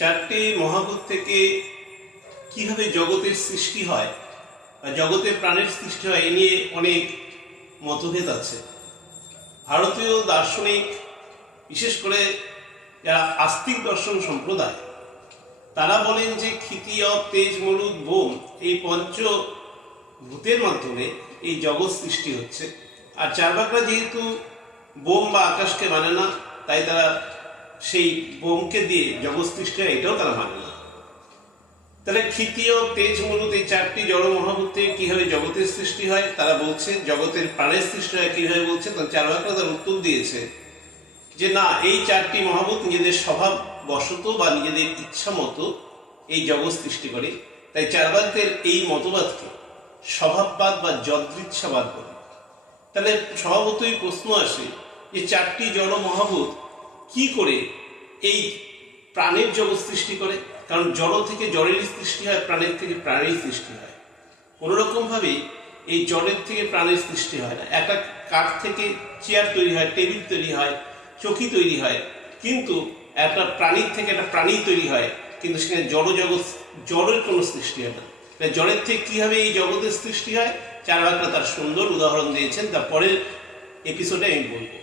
চারটি মহাভূত থেকে কিভাবে জগতের সৃষ্টি হয় বা জগতে প্রাণের সৃষ্টি হয় এ নিয়ে অনেক মতভেদ আছে। ভারতীয় দার্শনিক, বিশেষ করে যারা আস্তিক দর্শন সম্প্রদায়, তারা বলেন যে ক্ষিতি, অপ, তেজ, মরুদ, বোম এই পঞ্চভূতের মাধ্যমে এই জগৎ সৃষ্টি হচ্ছে। আর চার্বাকরা যেহেতু বোম বা আকাশকে মানে না, তাই তারা সেই বোমকে দিয়ে জগৎ সৃষ্টি হয় এটাও তারা মানে না। তাহলে ক্ষিতি, অপ, তেজ, মরুদ এই চারটি জড় মহাভূত থেকে কিভাবে জগতের সৃষ্টি হয় তারা বলছে, জগতের প্রাণের সৃষ্টি হয় কিভাবে বলছে, তখন চার্বাকরা তার উত্তর দিয়েছে যে না, এই চারটি মহাভূত নিজেদের স্বভাব বশত বা নিজেদের ইচ্ছা মতো এই জগৎ সৃষ্টি করে। তাই চার্বাকদের এই মতবাদকে স্বভাববাদ বা যদৃচ্ছাবাদ বলে। তাহলে স্বভাবতই প্রশ্ন আসে যে চারটি জড় মহাভূত কি করে এই প্রাণের জগৎ সৃষ্টি করে? কারণ জড় থেকে জড়েরই সৃষ্টি হয়, প্রাণের থেকে প্রাণেরই সৃষ্টি হয়। কোনোরকমভাবেই এই জড়ের থেকে প্রাণের সৃষ্টি হয় না। একটা কাঠ থেকে চেয়ার তৈরি হয়, টেবিল তৈরি হয়, চৌকি তৈরি হয়, কিন্তু একটা প্রাণীর থেকে একটা প্রাণী তৈরি হয়, কিন্তু সেখানে জড়ের কোনো সৃষ্টি হয় না। তাই জড়ের থেকে কীভাবে এই জগতের সৃষ্টি হয় চার্বাকরা তার সুন্দর উদাহরণ দিয়েছেন, তা পরের এপিসোডে আমি বলবো।